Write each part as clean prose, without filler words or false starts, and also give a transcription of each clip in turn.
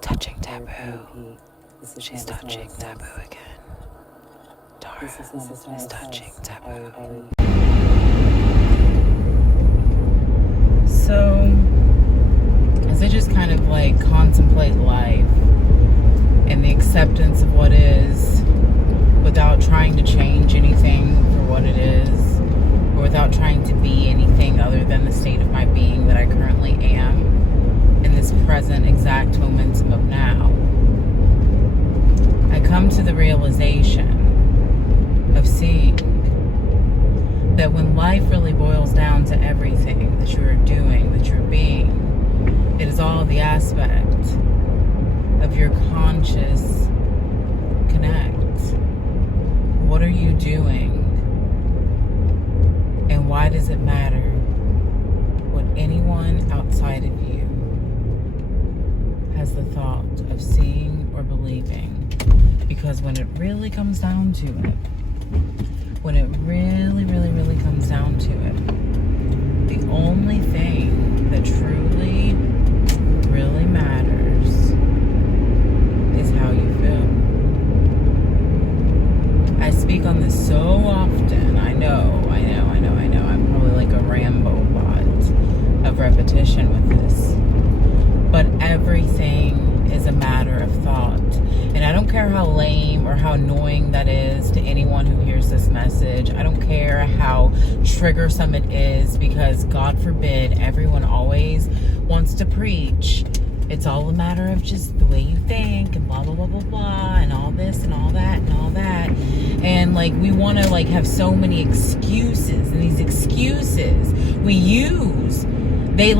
Touching taboo. She's touching taboo again. Taurus is touching taboo. So, as I just kind of like contemplate life and the acceptance of what is without trying to change anything for what it is, or without trying to be anything other than the state of my being that I currently am in this present exact momentum of now, I come to the realization of seeing that when life really boils down to everything that you're doing, that you're being, it is all the aspect of your conscious connect. What are you doing? And why does it matter what anyone outside of you has the thought of seeing or believing? Because when it really comes down to it, when it really, really, really comes down to it, the only thing that truly, really matters is how you feel. I speak on this so often. I know. I'm probably like a Rambo bot of repetition with this. But everything is a matter of thought. And I don't care how lame or how annoying that is to anyone who hears this message. I don't care how triggersome it is, because God forbid everyone always wants to preach. It's all a matter of just the way you think and blah, blah, blah, blah, blah, and all this and all that and all that. And like, we want to like have so many excuses, and these excuses we use, they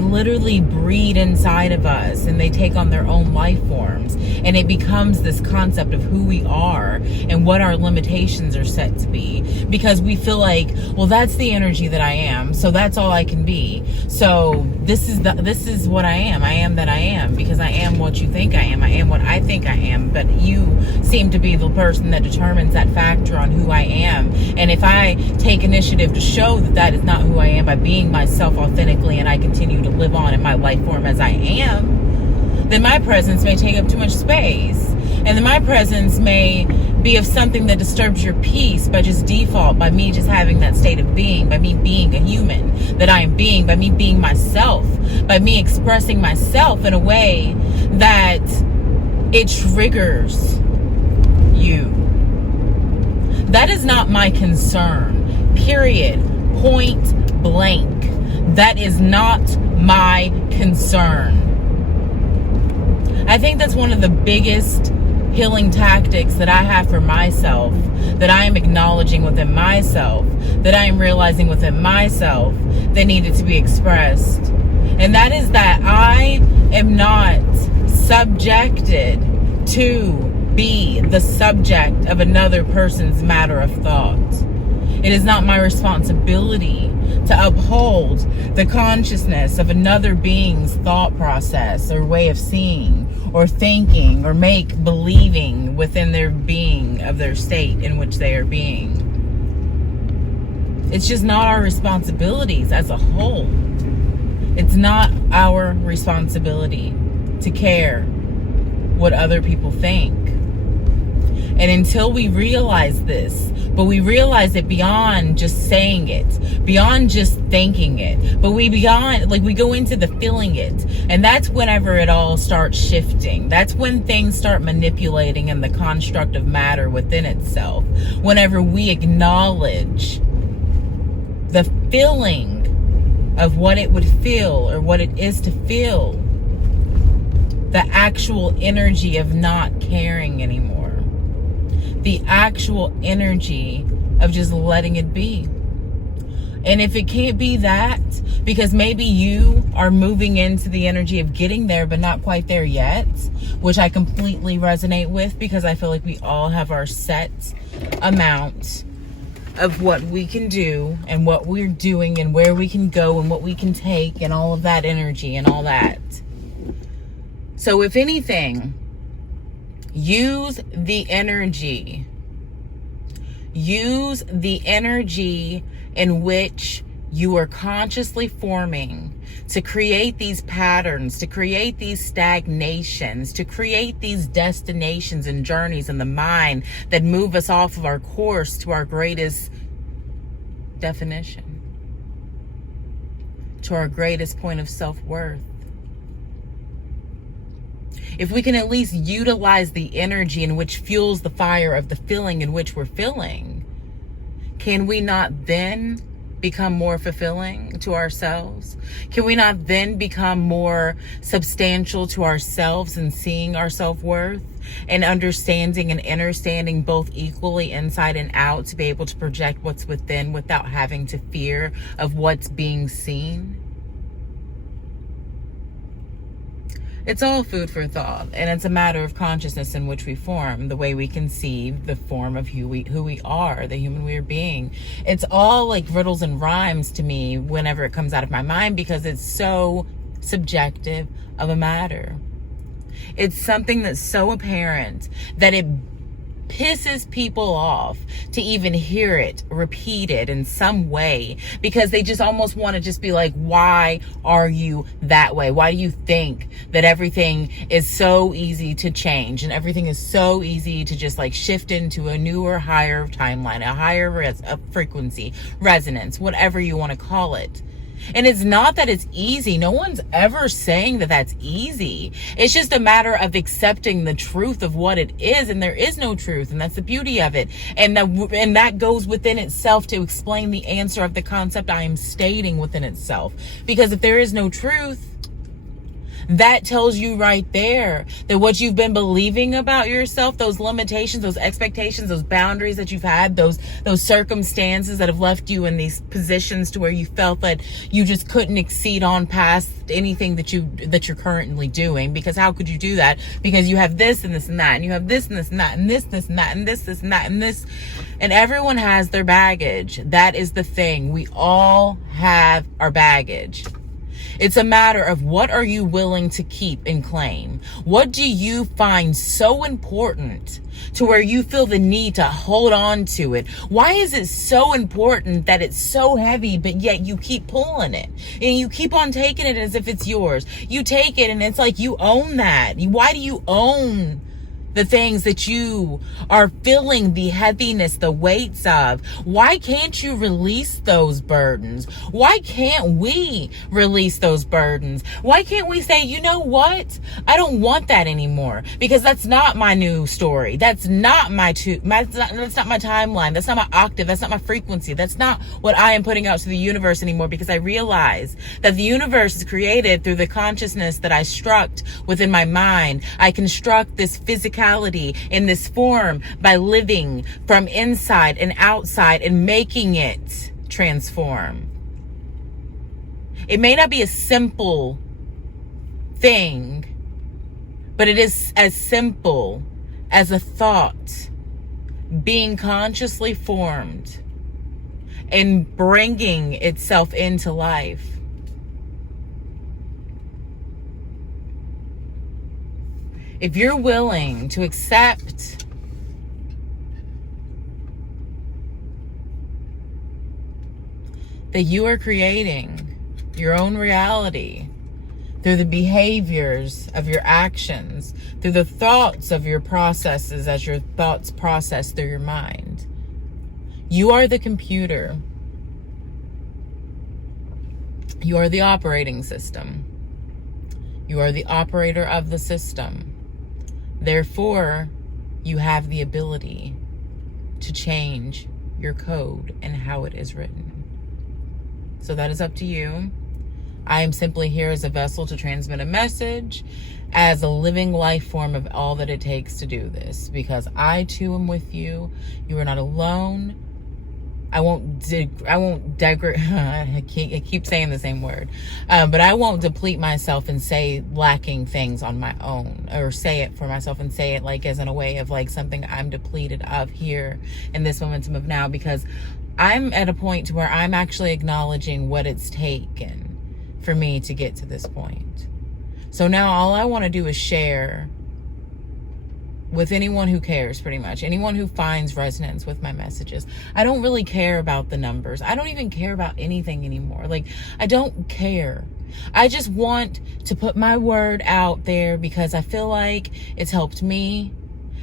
literally breed inside of us, and they take on their own life forms, and it becomes this concept of who we are and what our limitations are set to be, because we feel like, well, that's the energy that I am, so that's all I can be. So this is what I am. I am that I am, because I am what you think I am. I am what I think I am, but you seem to be the person that determines that factor on who I am. And if I take initiative to show that that is not who I am by being myself authentically, and I continue to live on in my life form as I am, then my presence may take up too much space. And then my presence may be of something that disturbs your peace by just default, by me just having that state of being, by me being a human that I am being, by me being myself, by me expressing myself in a way that it triggers you. That is not my concern. Period. Point blank. That is not my concern. I think that's one of the biggest healing tactics that I have for myself, that I am acknowledging within myself, that I am realizing within myself that needed to be expressed. And that is that I am not subjected to be the subject of another person's matter of thought. It is not my responsibility to uphold the consciousness of another being's thought process or way of seeing or thinking or make believing within their being of their state in which they are being. It's just not our responsibilities as a whole. It's not our responsibility to care what other people think. And until we realize this, but we realize it beyond just saying it, beyond just thinking it, but we go into the feeling it. And that's whenever it all starts shifting. That's when things start manipulating in the construct of matter within itself. Whenever we acknowledge the feeling of what it would feel or what it is to feel, the actual energy of not caring anymore. The actual energy of just letting it be. And if it can't be that, because maybe you are moving into the energy of getting there but not quite there yet, which I completely resonate with, because I feel like we all have our set amount of what we can do and what we're doing and where we can go and what we can take and all of that energy and all that. So if anything, use the energy. Use the energy in which you are consciously forming to create these patterns, to create these stagnations, to create these destinations and journeys in the mind that move us off of our course to our greatest definition, to our greatest point of self-worth. If we can at least utilize the energy in which fuels the fire of the feeling in which we're feeling, can we not then become more fulfilling to ourselves? Can we not then become more substantial to ourselves and seeing our self-worth and understanding and understanding both equally inside and out to be able to project what's within without having to fear of what's being seen? It's all food for thought, and it's a matter of consciousness in which we form, the way we conceive, the form of who we are, the human we are being. It's all like riddles and rhymes to me whenever it comes out of my mind, because it's so subjective of a matter. It's something that's so apparent that it pisses people off to even hear it repeated in some way, because they just almost want to just be like, why are you that way? Why do you think that everything is so easy to change and everything is so easy to just like shift into a newer, higher timeline, a higher frequency, resonance, whatever you want to call it? And it's not that it's easy. No one's ever saying that that's easy. It's just a matter of accepting the truth of what it is. And there is no truth. And that's the beauty of it. And that goes within itself to explain the answer of the concept I am stating within itself. Because if there is no truth, that tells you right there that what you've been believing about yourself, those limitations, those expectations, those boundaries that you've had, those circumstances that have left you in these positions to where you felt that you just couldn't exceed on past anything that you're currently doing. Because how could you do that? Because you have this and this and that, and you have this and this and that, and this and that, and this and that, and this. And everyone has their baggage. That is the thing. We all have our baggage. It's a matter of what are you willing to keep and claim? What do you find so important to where you feel the need to hold on to it? Why is it so important that it's so heavy, but yet you keep pulling it and you keep on taking it as if it's yours? You take it and it's like you own that. Why do you own the things that you are feeling the heaviness, the weights of? Why can't you release those burdens? Why can't we release those burdens? Why can't we say, you know what? I don't want that anymore, because that's not my new story. That's not that's not my timeline. That's not my octave. That's not my frequency. That's not what I am putting out to the universe anymore, because I realize that the universe is created through the consciousness that I struct within my mind. I construct this physicality in this form by living from inside and outside and making it transform. It may not be a simple thing, but it is as simple as a thought being consciously formed and bringing itself into life. If you're willing to accept that you are creating your own reality through the behaviors of your actions, through the thoughts of your processes as your thoughts process through your mind. You are the computer. You are the operating system. You are the operator of the system. Therefore, you have the ability to change your code and how it is written. So that is up to you. I am simply here as a vessel to transmit a message, as a living life form of all that it takes to do this, because I too am with you. You are not alone. I keep saying the same word, but I won't deplete myself and say lacking things on my own, or say it for myself and say it like as in a way of like something I'm depleted of here in this momentum of now, because I'm at a point to where I'm actually acknowledging what it's taken for me to get to this point. So now all I want to do is share with anyone who cares, pretty much. Anyone who finds resonance with my messages. I don't really care about the numbers. I don't even care about anything anymore. Like, I don't care. I just want to put my word out there because I feel like it's helped me.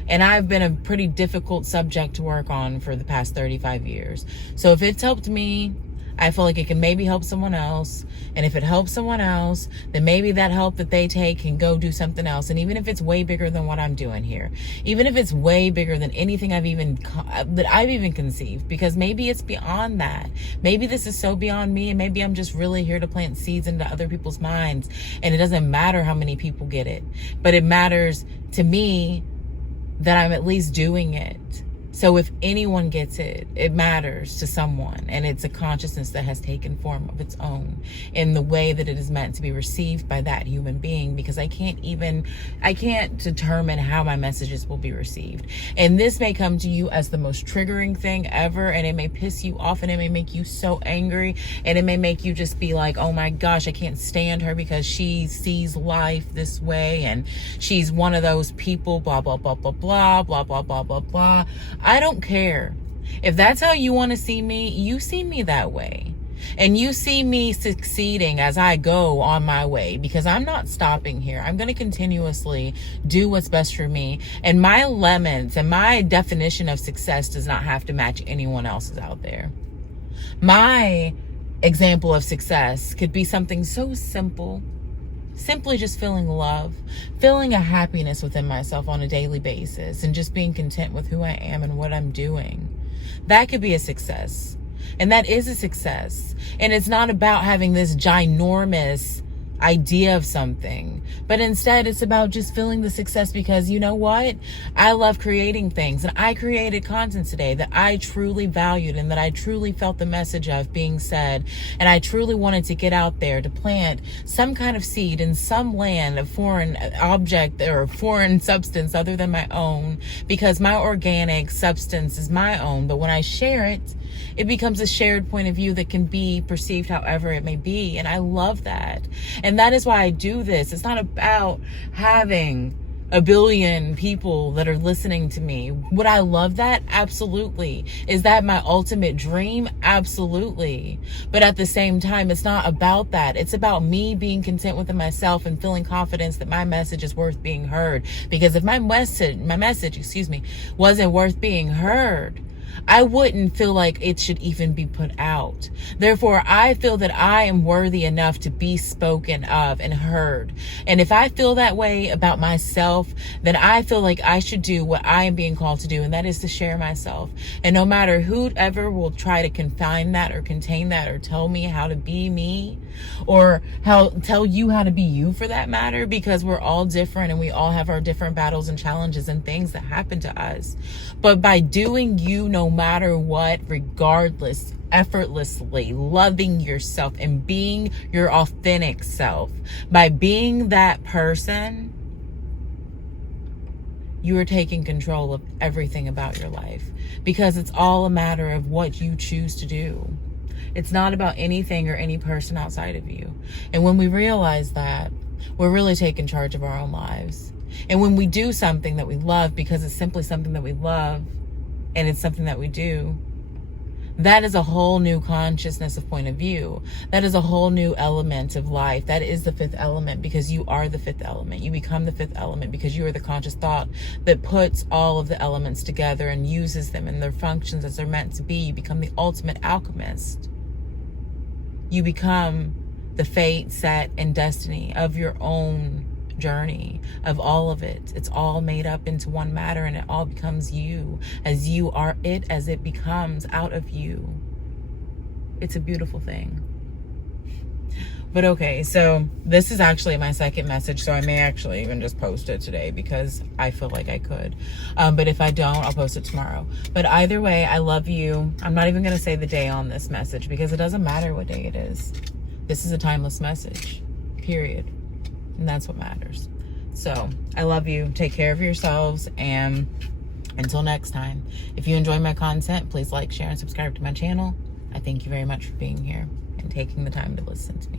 And I've been a pretty difficult subject to work on for the past 35 years. So if it's helped me, I feel like it can maybe help someone else. And if it helps someone else, then maybe that help that they take can go do something else. And even if it's way bigger than what I'm doing here, even if it's way bigger than anything that I've even conceived, because maybe it's beyond that. Maybe this is so beyond me, and maybe I'm just really here to plant seeds into other people's minds. And it doesn't matter how many people get it, but it matters to me that I'm at least doing it. So if anyone gets it, it matters to someone, and it's a consciousness that has taken form of its own in the way that it is meant to be received by that human being, because I can't determine how my messages will be received. And this may come to you as the most triggering thing ever, and it may piss you off, and it may make you so angry, and it may make you just be like, oh my gosh, I can't stand her because she sees life this way, and she's one of those people, blah, blah, blah, blah, blah, blah, blah, blah, blah, blah. I don't care. If that's how you want to see me, you see me that way. And you see me succeeding as I go on my way, because I'm not stopping here. I'm going to continuously do what's best for me. And my lemons and my definition of success does not have to match anyone else's out there. My example of success could be something so simple. Simply just feeling love, feeling a happiness within myself on a daily basis, and just being content with who I am and what I'm doing. That could be a success. And that is a success. And it's not about having this ginormous idea of something, but instead it's about just feeling the success, because you know what? I love creating things, and I created content today that I truly valued and that I truly felt the message of being said, and I truly wanted to get out there to plant some kind of seed in some land, a foreign object or foreign substance other than my own, because my organic substance is my own. But when I share it, it becomes a shared point of view that can be perceived however it may be. And I love that. And that is why I do this. It's not about having a billion people that are listening to me. Would I love that? Absolutely. Is that my ultimate dream? Absolutely. But at the same time, it's not about that. It's about me being content within myself and feeling confidence that my message is worth being heard. Because if my message, wasn't worth being heard, I wouldn't feel like it should even be put out. Therefore, I feel that I am worthy enough to be spoken of and heard. And if I feel that way about myself, then I feel like I should do what I am being called to do, and that is to share myself. And no matter whoever will try to confine that or contain that or tell me how to be me, or tell you how to be you for that matter, because we're all different and we all have our different battles and challenges and things that happen to us. But by doing you no matter what, regardless, effortlessly, loving yourself and being your authentic self, by being that person, you are taking control of everything about your life, because it's all a matter of what you choose to do. It's not about anything or any person outside of you. And when we realize that, we're really taking charge of our own lives. And when we do something that we love because it's simply something that we love and it's something that we do, that is a whole new consciousness of point of view. That is a whole new element of life. That is the fifth element, because you are the fifth element. You become the fifth element because you are the conscious thought that puts all of the elements together and uses them in their functions as they're meant to be. You become the ultimate alchemist. You become the fate, set, and destiny of your own journey, of all of it. It's all made up into one matter, and it all becomes you, as you are it, as it becomes out of you. It's a beautiful thing. But okay, so this is actually my second message, so I may actually even just post it today because I feel like I could. But if I don't, I'll post it tomorrow. But either way, I love you. I'm not even going to say the day on this message because it doesn't matter what day it is. This is a timeless message, period. And that's what matters. So I love you. Take care of yourselves. And until next time, if you enjoy my content, please like, share, and subscribe to my channel. I thank you very much for being here and taking the time to listen to me.